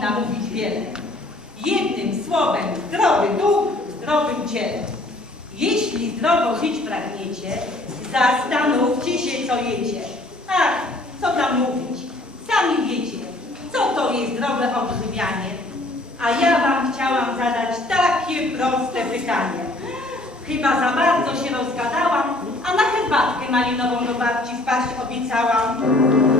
można mówić wiele. Jednym słowem, zdrowy duch w zdrowym ciele. Jeśli zdrowo żyć pragniecie, zastanówcie się, co jecie. Ach, co tam mówić. Sami wiecie, co to jest zdrowe odżywianie. A ja wam chciałam zadać takie proste pytanie. Chyba za bardzo się rozgadałam, a na herbatkę malinową do babci wpaść obiecałam.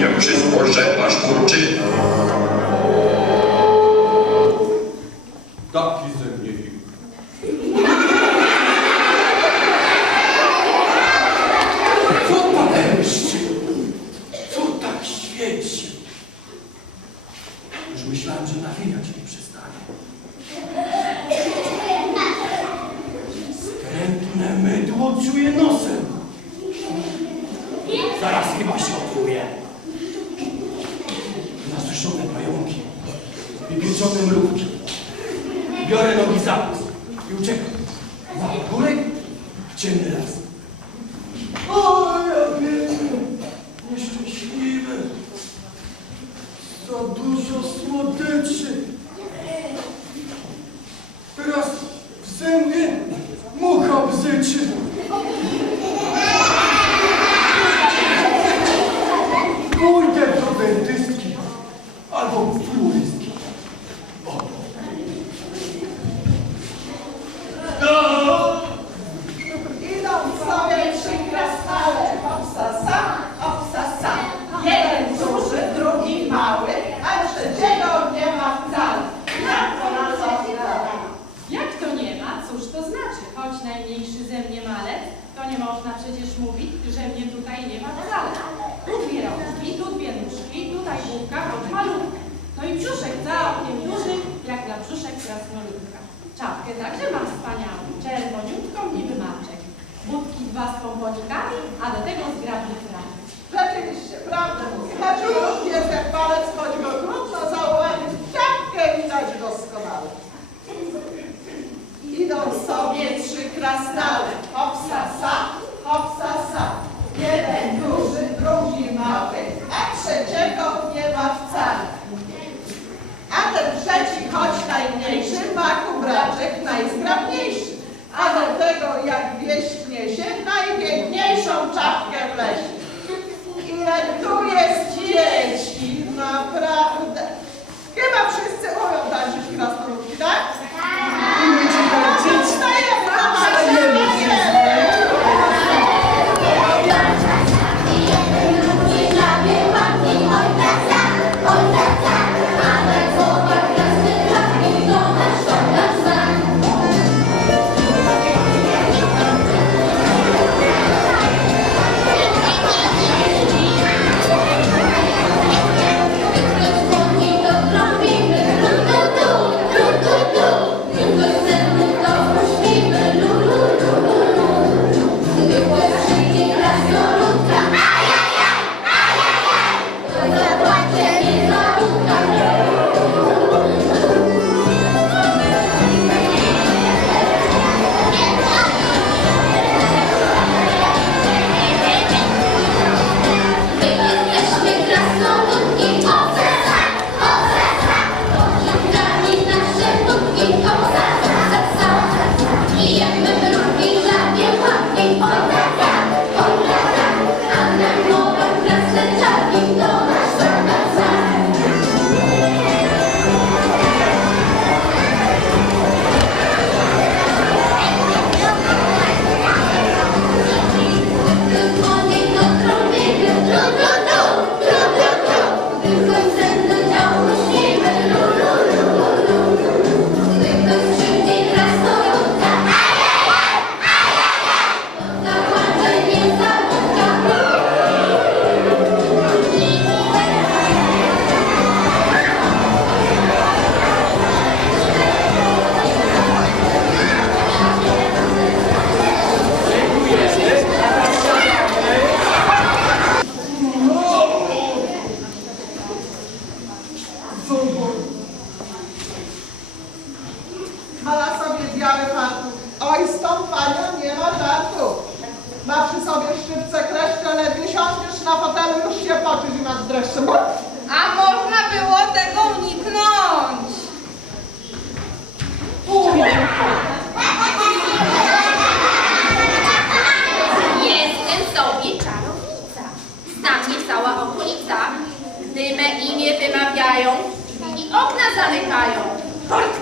як щось Боже ваш творчий. wystraszone pająkiem, wypieczone mrówki. Biorę nogi za i uciekam. Na górek ciemny las. jak wieśnie się, najpiękniejszą czapkę w lesie. Ile tu jest dzieci! Tą panią nie ma żartu. Ma przy sobie szczypce kleszcze, ledwie siądziesz na fotelu, już się pocisz i masz dreszcze. A można było tego uniknąć. Jestem sobie czarownica. Zna mnie cała okolica. Gdy me imię wymawiają, drzwi i okna zamykają. Portkami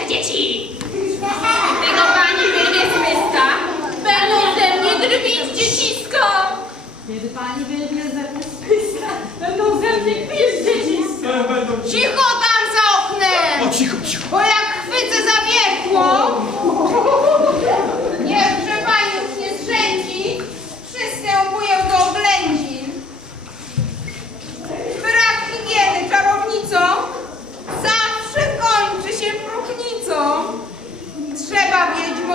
straszy dzieci. Tego pani pyska, będą ze mnie drwić dziecisko. Kiedy pani pyska, będą ze mnie kpić dziecisko. Cicho tam za oknem. O, cicho, cicho. Bo jak chwycę za wiertło, niech że pani już nie zrzęci, przystępuję do oględzin. Brak higieny czarownicą zawsze kończy się próchnicą.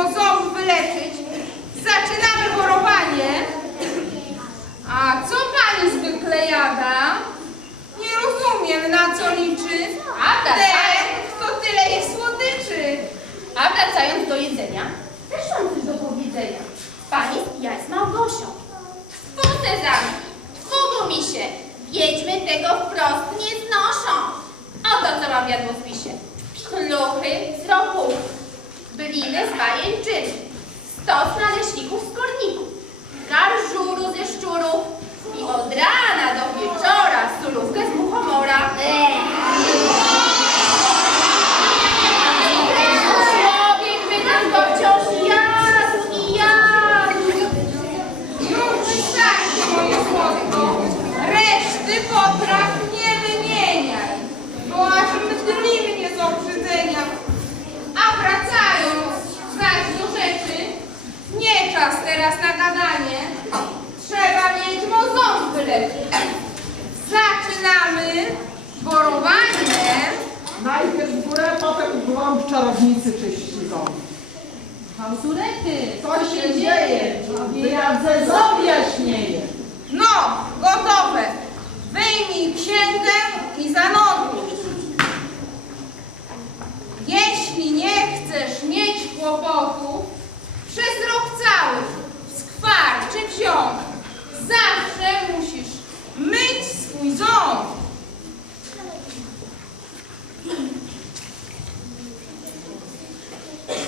Ząb wyleczyć. Zaczynamy chorowanie. A co pani zwykle jada? Nie rozumiem, na co liczy. A. Ten, kto tyle jest słodyczy. A wracając do jedzenia, też mam coś do powiedzenia. Pani, ja jest Małgosią. Tfu sezamki, tfu gumisie, wiedźmy tego wprost nie znoszą. Oto co mam w pajęczyny, stos naleśników z korników, gar żuru ze szczurów i od rana do wieczora solówkę z muchomora. Człowiek by tylko wciąż jadł i jadł. Już wystarczy, moje słodko. Reszty potraw nie wymieniaj, bo aż mdli mnie z obrzydzenia. A wracając zaś do rzeczy, nie czas teraz na gadanie. Trzeba mieć mozą wyleczyć. Zaczynamy borowanie. Najpierw górę, głąb czarownicy czyści ząb. Małzurety, Co się dzieje? Wyjadze ząb jaśnieje. No, gotowe. Wyjmij księgę i zanotuj. Jeśli nie chcesz mieć kłopotów, przez rok cały, w skwar czy wsiąk, zawsze musisz myć swój ząb.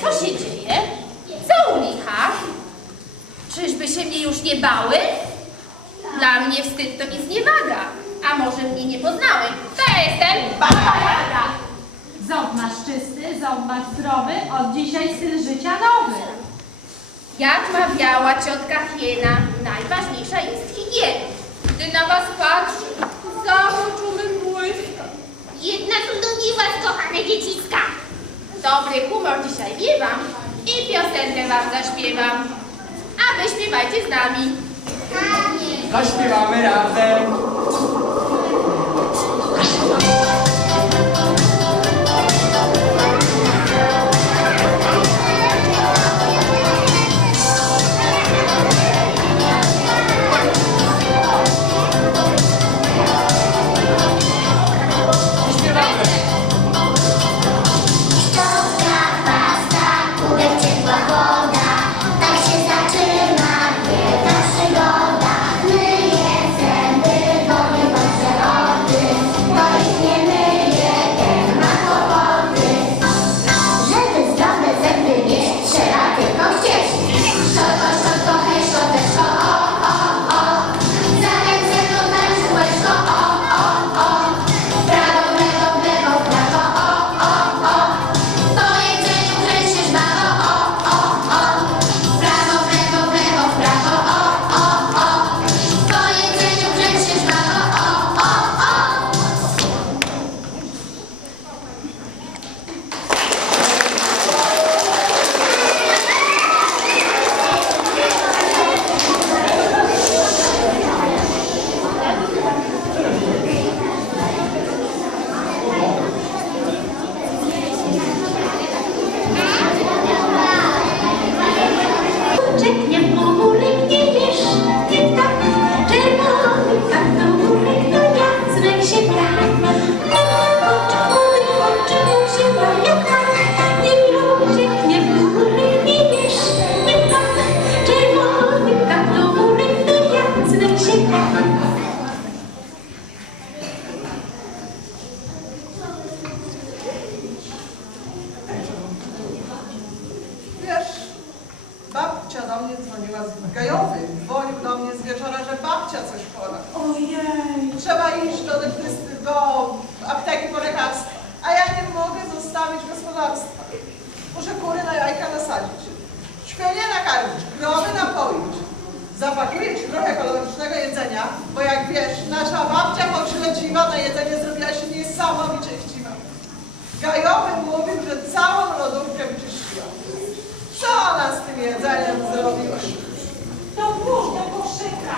Co się dzieje? Co u licha? Czyżby się mnie już nie bały? Dla mnie wstyd to nic nie waga. A może mnie nie poznałeś? To ja jestem Baba Jaga. Ząb masz czysty, ząb masz zdrowy, od dzisiaj styl życia nowy. Jak mawiała ciotka Hiena, najważniejsza jest higiena. Gdy na was patrzy, zaoczumy błysk. Jednak lubi was, kochane dzieciska. Dobry humor dzisiaj miewam i piosenkę wam zaśpiewam. A wy śpiewajcie z nami. Zaśpiewamy razem. Dzwoniła z Gajowy. Dzwonił do mnie z wieczora, że babcia coś chora. Ojej. Trzeba iść do dentysty, do apteki po lekarstwa. A ja nie mogę zostawić gospodarstwa. Muszę kury na jajka nasadzić. Świnie nakarmić, krowy napoić. Zapakuję ci trochę kalorycznego jedzenia, bo jak wiesz, nasza babcia po przyleciła na jedzenie zrobiła się niesamowicie chciwa. Gajowy mówił, że całą lodówkę wyczyściła. Co ona z tym jedzeniem zrobiła? To do koszyka,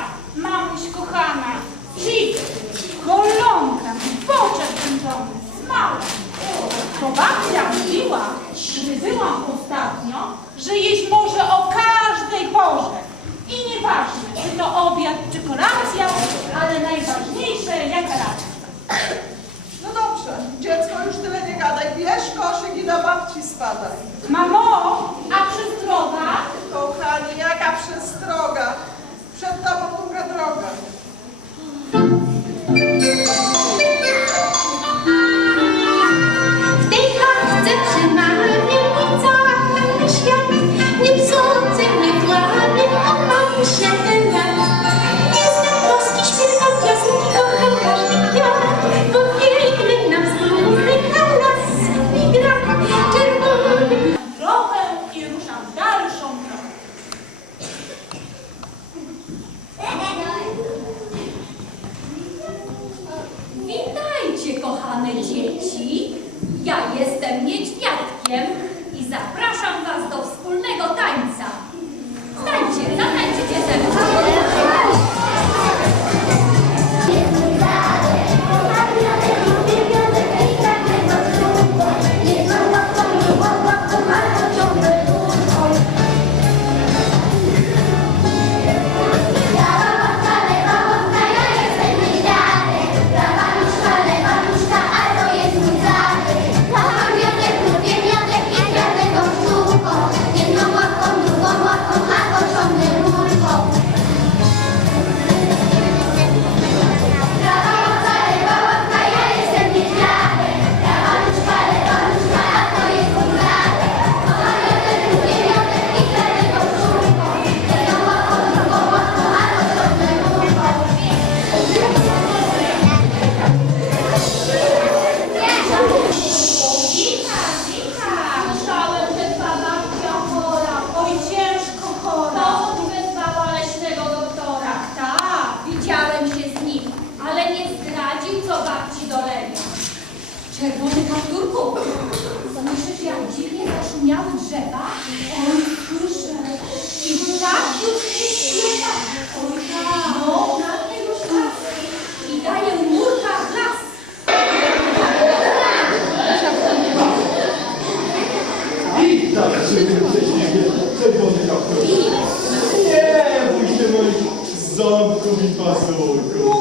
dzieci. Ja jestem niedźwiadkiem i zapraszam was do ząbków i